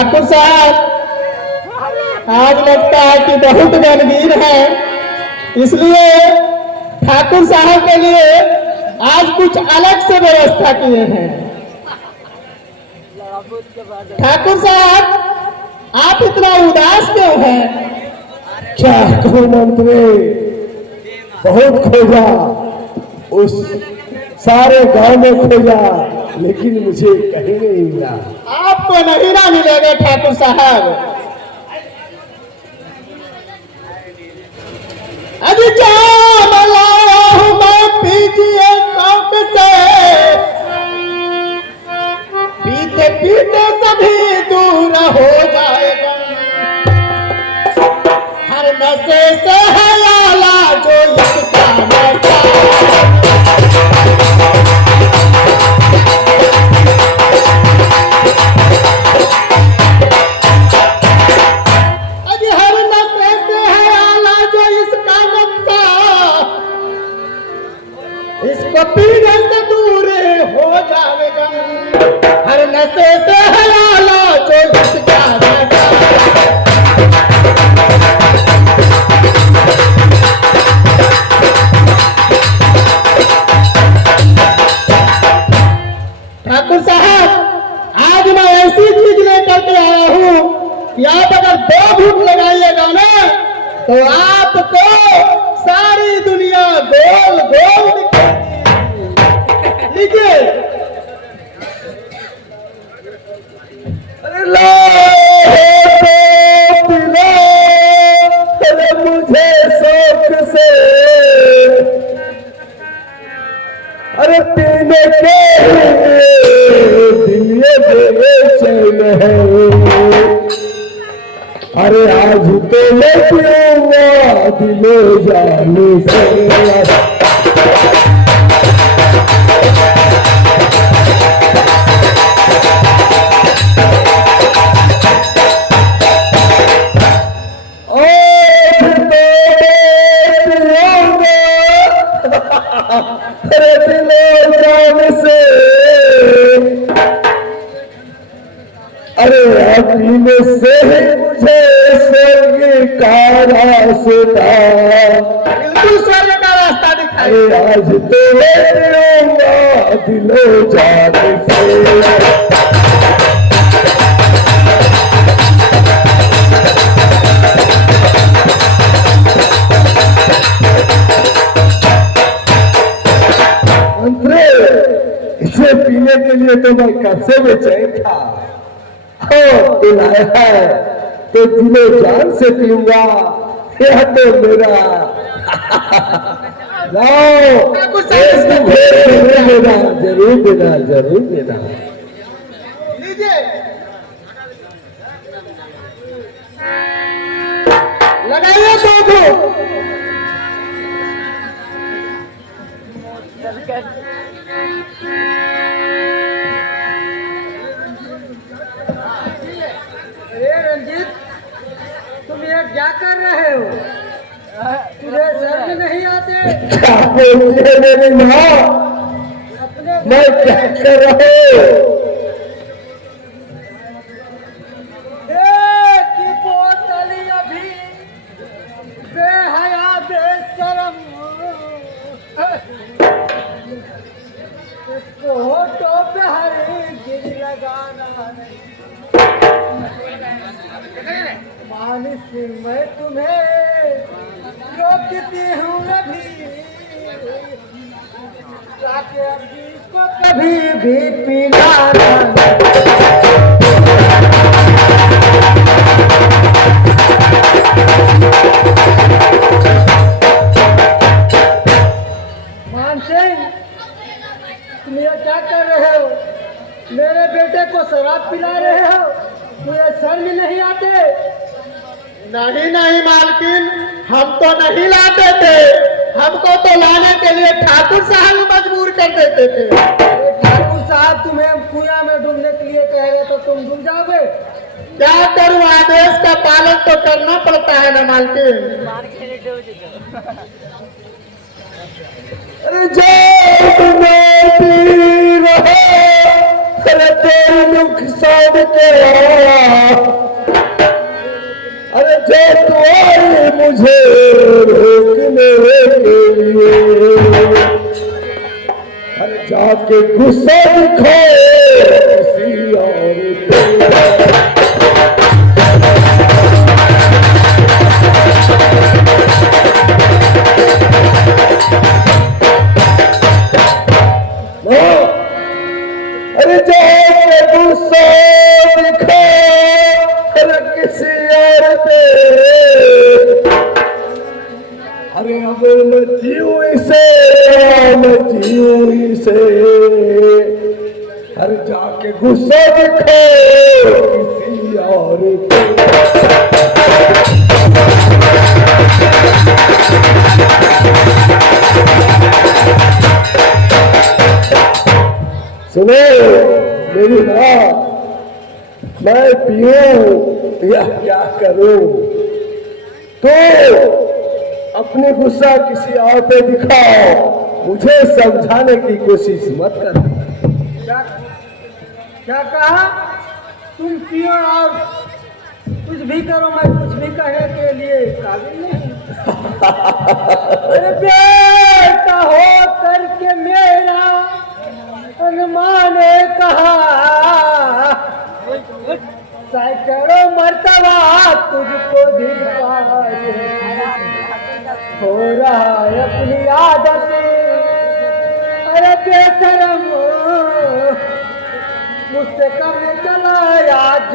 ठाकुर साहब, आज लगता है कि बहुत गंभीर है, इसलिए ठाकुर साहब के लिए आज कुछ अलग से व्यवस्था किए हैं। ठाकुर साहब, आप इतना उदास क्यों हैं? क्या कहूं मंत्री, बहुत खोजा, उस सारे गांव में खोजा, लेकिन मुझे कहीं नहीं मिला। आपको नहीं ना मिलेगा ठाकुर साहब। अभी जाम लाया हूं मैं, पीजिए शौक से, पीते पीते सभी दूर हो जाएगा। हर नशे से है लाला जो इसका नशा। अजी हर नशे से है लाला जो इसका नशा, इसको पीने से दूर हो जाएगा। हर नशे से है लाला जो इसका नशा। ठाकुर साहब, आज मैं ऐसी चीज लेकर के आया हूं कि आप अगर 2 घूंट लगाइएगा ना, तो आपको सारी दुनिया गोल गोल दिखेगी। लीजिए। अरे लो पिलो, अरे मुझे शौक से, अरे पीने के दिल बेचैन है। अरे आज तो मैं पीऊंगा दिलो जाने से। अरे दिलो जान से, अरे पीने से मुझे स्वर्ग का रास्ता, बिल्कुल स्वर्ग का रास्ता दिखाई। अरे आज तो मैं पीऊंगा दिलो जान से। इसे पीने के लिए तो मैं कब से बेचैन था, पिलाया है तो दिलो जान से पीऊंगा, यह तो मेरा लाओ, देना, जरूर देना, जरूर देना। लीजिए, लगाइए तो अरे रंजीत, तुम ये क्या कर रहे हो? तुझे शर्म नहीं आते? मेरी माँ, मैं क्या कर रहा हूँ? की बोतली अभी बेहया बेशरम, इसको होठों पे हरी गिर लगाना नहीं। मानिस मैं तुम्हें रोकती हूँ अभी, ताकि अभी को कभी भी पिलाना। मान सिंह, तुम ये क्या कर रहे हो? मेरे बेटे को शराब पिला रहे हो? मुझे शर्म नहीं आते? नहीं नहीं मालकिन, हम तो नहीं लाते थे, हमको तो लाने के लिए ठाकुर साहब मजबूर कर देते थे। अरे ठाकुर साहब तुम्हें कुआं में डूबने के लिए कह रहे तो तुम डूब जाओगे? क्या करूं, आदेश का पालन तो करना पड़ता है ना मालकिन। अरे जाओ मैं पी रहा, अरे तेरे नुकसान के अरे जो तू आई मुझे रोकने के लिए, अरे जाके गुस्सा दिखाए किसी और पे। अरे जाके गुस्सा दिखा किसी और पे, अरे अब मैं जीऊं इसे, मैं जीऊं इसे, अरे जाके गुस्सा दिखा किसी और पे। सुनो मेरी बात, मैं पीऊं या क्या करूं, तो अपनी गुस्सा किसी और पे दिखाओ, मुझे समझाने की कोशिश मत करना। क्या कहा? तुम पियो और कुछ भी करो, मैं कुछ भी कहने के लिए काबिल नहीं। अरे बेटा हो करके मेरा अनमाने कहा, सैकड़ों मर्तबा तुझको धिक्कार हो रहा है अपनी आदत। अरे बेशरम मुझसे करने चला आज।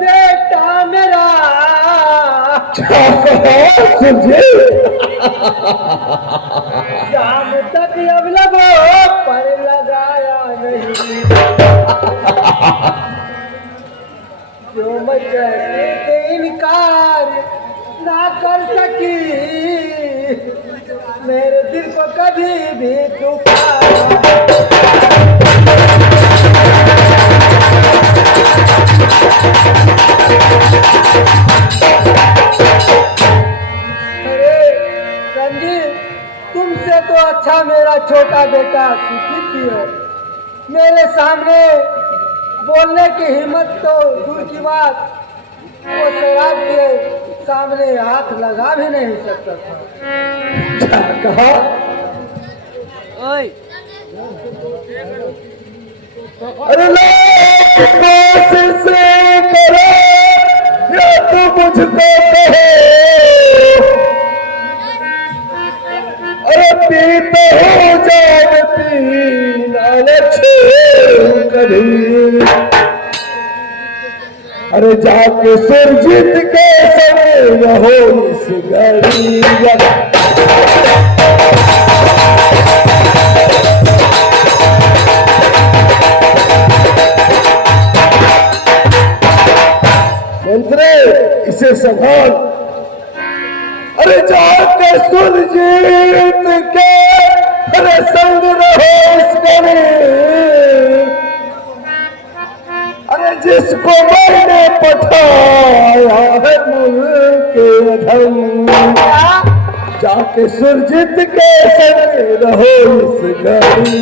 बेटा मेरा शाम तक अब लगो पर लगाया नहीं, जो मैं कहने के इनकार ना कर सकी, मेरे दिल को कभी भी दुखाया। तुमसे तो अच्छा मेरा छोटा बेटा सुखी है, मेरे सामने बोलने की हिम्मत तो दूर की बात, वो शराब के सामने हाथ लगा भी नहीं सकता था। क्या कहा? अरे कोशिश करो या तो मुझको कहो, अरे पीते हो जागती लालच कभी, अरे जाके सुरजीत के संग रहो इस घड़ी। मंत्रे इसे संभाल, अरे जाके सुरजीत के अरे संग रहो इस घड़ी, अरे जिसको मैंने पठाया है मुल्क के अधम, जाके सुरजीत के संग रहो इस घड़ी।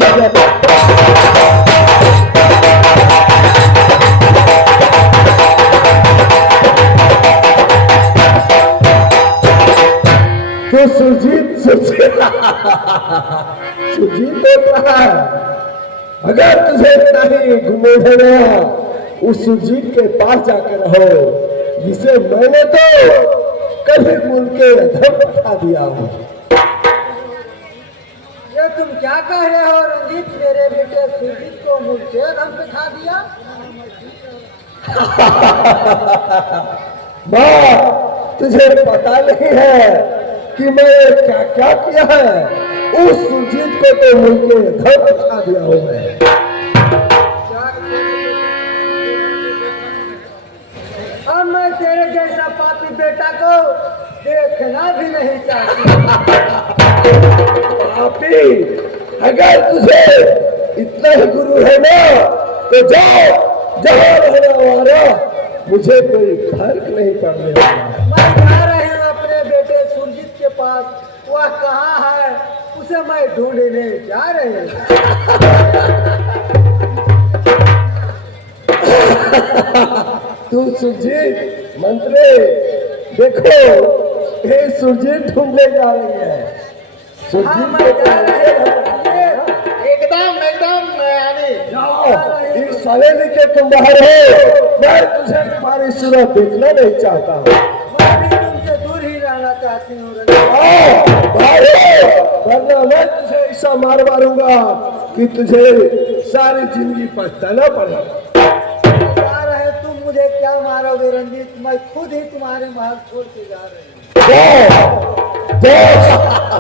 तो सुरजीत सुरजीत होता है, अगर तुझे इतना ही घुमोड़ना उस सुरजीत के पास जाकर रहो, जिसे मैंने तो कभी मुल्क के अधम पठा दिया हूँ। ये तुम क्या कह रहे हो रंजीत? मेरे बेटे सुरजीत को मुल्क के अधम पठा दिया? माँ, तुझे पता नहीं है कि मैं क्या क्या किया है, उस सुरजीत को तो मुल्क के अधम पठा दिया हूँ मैं। अब मैं तेरे जैसा पापी बेटा को देखना भी नहीं चाहती। पापी, अगर तुझे इतना ही गुरु है ना, तो जाओ जहाँ रहना वाला मुझे कोई फर्क नहीं पड़ने वाला। मैं जा रही हूँ अपने बेटे सुरजीत के पास, वह कहाँ है उसे मैं ढूंढने जा रही हूँ। तू सुरजीत मंत्री, देखो ये सुरजीत ढूंढने जा रही है। हाँ सुरजीत मैं जा रही हूँ। एकदम एकदम यानी जाओ, इस सवेरे के तुम बाहर हो, मैं तुझे तुम्हारी सूरत देखना नहीं चाहता। मैं भी तुमसे दूर ही रहना चाहती हूँ रंजीत। आओ बाहर हो, वरना मैं तुझे ऐसा मार मारूंगा कि तुझे सारी जिंदगी पछताना पड़ेगा। जा रहे तुम मुझे क्या मारोगे रंजीत, मैं खुद ही तुम्हारे महल छोड़ के जा रही हूँ। जाओ जाओ, जाओ,